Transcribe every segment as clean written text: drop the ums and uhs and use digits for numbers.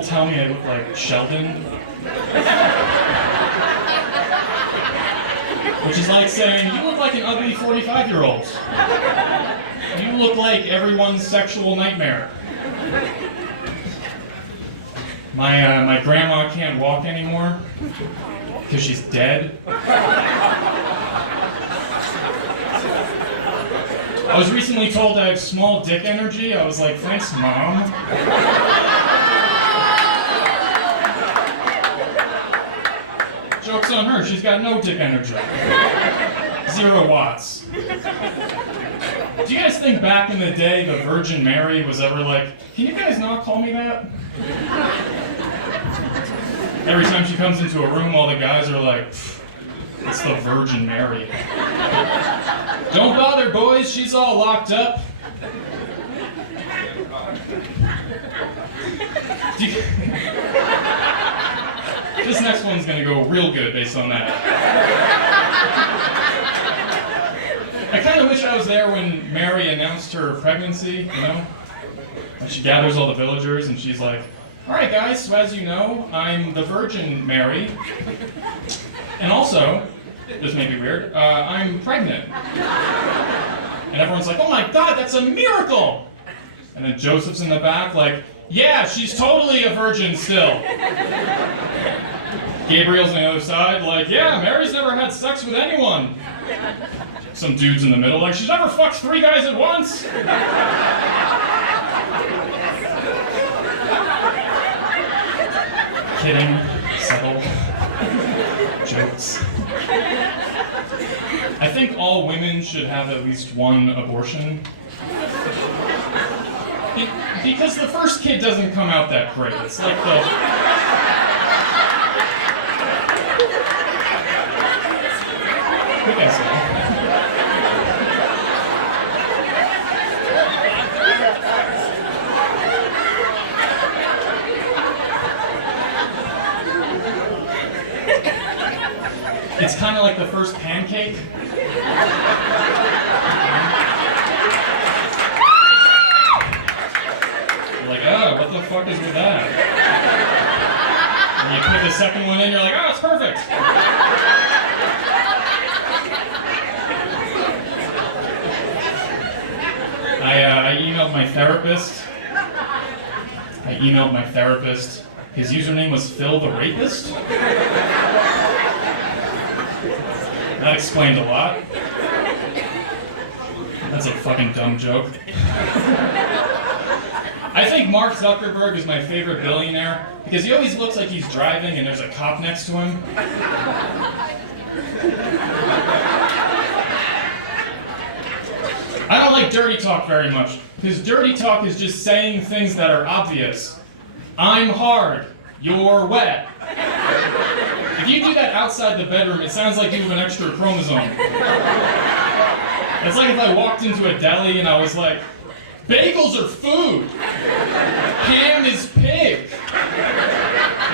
people tell me I look like Sheldon. Which is like saying, you look like an ugly 45-year-old. You look like everyone's sexual nightmare. My grandma can't walk anymore because she's dead. I was recently told I have small dick energy. I was like, thanks, Mom. Joke's on her, she's got no dick energy. 0 watts. Do you guys think back in the day the Virgin Mary was ever like, can you guys not call me that? Every time she comes into a room, all the guys are like, it's the Virgin Mary. Don't bother, boys, she's all locked up. This next one's gonna go real good based on that. I kind of wish I was there when Mary announced her pregnancy, you know? And she gathers all the villagers and she's like, all right guys, so as you know, I'm the Virgin Mary. And also, this may be weird, I'm pregnant. And everyone's like, oh my God, that's a miracle! And then Joseph's in the back like, yeah, she's totally a virgin still. Gabriel's on the other side like, yeah, Mary's never had sex with anyone. Some dude's in the middle like, she's never fucked 3 guys at once. Kidding, subtle jokes. I think all women should have at least 1 abortion. Because the first kid doesn't come out that great. It's like the... I guess so. It's kind of like the first pancake. You're like, oh, what the fuck is with that? And you put the second one in, you're like, oh, it's perfect. I emailed my therapist. His username was Phil the Rapist. That explained a lot. That's a fucking dumb joke. I think Mark Zuckerberg is my favorite billionaire because he always looks like he's driving and there's a cop next to him. I don't like dirty talk very much because dirty talk is just saying things that are obvious. I'm hard, you're wet. If you do that outside the bedroom, it sounds like you have an extra chromosome. It's like if I walked into a deli and I was like, bagels are food. Ham is pig. The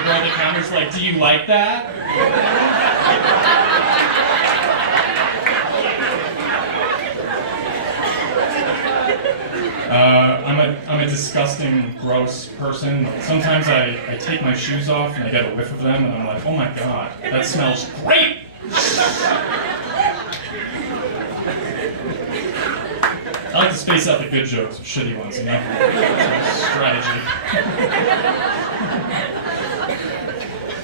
girl at the counter's like, do you like that? I'm a disgusting, gross person. Sometimes I take my shoes off and I get a whiff of them and I'm like, oh my God, that smells great! I like to space out the good jokes with shitty ones, you know? Strategy.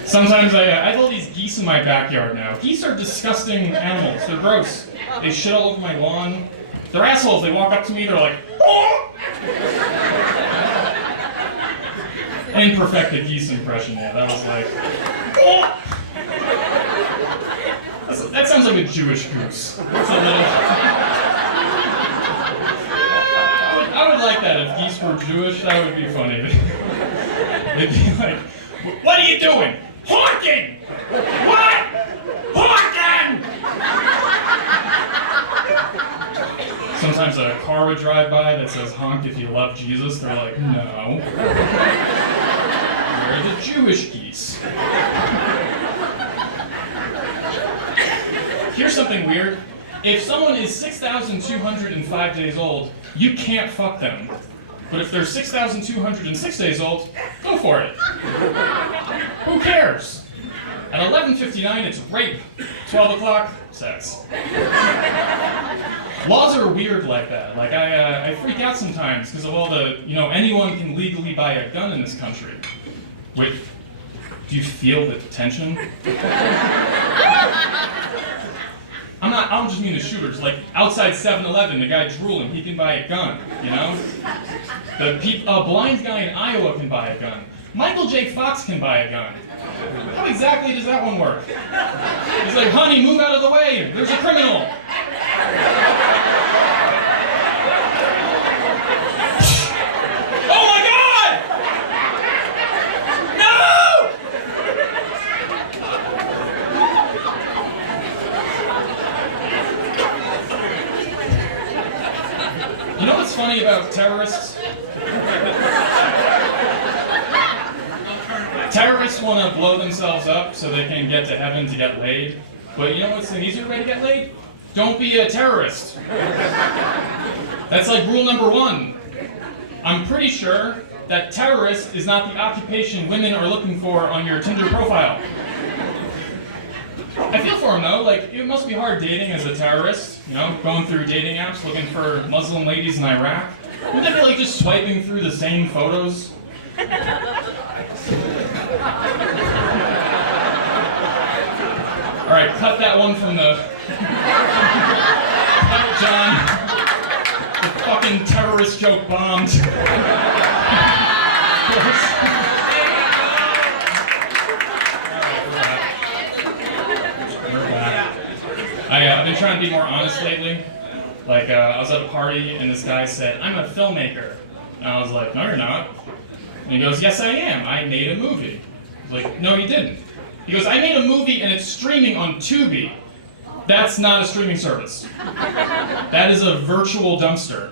Sometimes I have all these geese in my backyard now. Geese are disgusting animals. They're gross. They shit all over my lawn. They're assholes. They walk up to me, they're like, oh! An imperfected geese impression, yeah. That was like, oh! That sounds like a Jewish goose. That's a little... I would like that if geese were Jewish. That would be funny. They'd be like, what are you doing? Honking! What? Honking! Sometimes a car would drive by that says honk if you love Jesus. They're like, no. We're the Jewish geese. Here's something weird. If someone is 6,205 days old, you can't fuck them. But if they're 6,206 days old, go for it. Who cares? At 11:59, it's rape. 12 o'clock, sex. Laws are weird like that. Like, I freak out sometimes because of all the, anyone can legally buy a gun in this country. Wait, do you feel the tension? I don't just mean the shooters. Like, outside 7-Eleven, the guy drooling, he can buy a gun, The blind guy in Iowa can buy a gun. Michael J. Fox can buy a gun. How exactly does that one work? He's like, honey, move out of the way. There's a criminal. Oh my God! No! You know what's funny about terrorists? Terrorists want to blow themselves up so they can get to heaven to get laid. But you know what's an easier way to get laid? Don't be a terrorist. That's like rule number 1. I'm pretty sure that terrorist is not the occupation women are looking for on your Tinder profile. I feel for them though, like it must be hard dating as a terrorist, going through dating apps looking for Muslim ladies in Iraq. Wouldn't that be like just swiping through the same photos? All right, cut that one from the... Cut it, John. The fucking terrorist joke bombed. We're back. I've been trying to be more honest lately. Like, I was at a party and this guy said, I'm a filmmaker. And I was like, no, you're not. And he goes, yes, I am. I made a movie. I was like, no, you didn't. He goes, I made a movie and it's streaming on Tubi. That's not a streaming service. That is a virtual dumpster.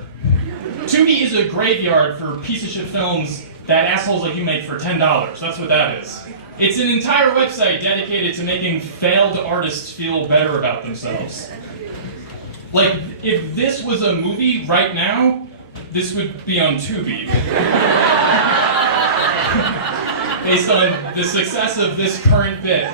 Tubi is a graveyard for piece of shit films that assholes like you make for $10. That's what that is. It's an entire website dedicated to making failed artists feel better about themselves. Like, if this was a movie right now, this would be on Tubi. Based on the success of this current bit.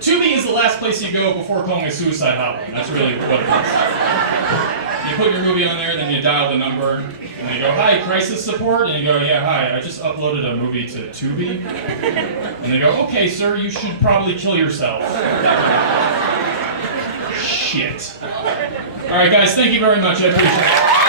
Tubi is the last place you go before calling a suicide hotline. That's really what it is. You put your movie on there, then you dial the number, and then you go, hi, crisis support? And you go, yeah, hi, I just uploaded a movie to Tubi. And they go, okay, sir, you should probably kill yourself. Shit. All right, guys, thank you very much. I appreciate it.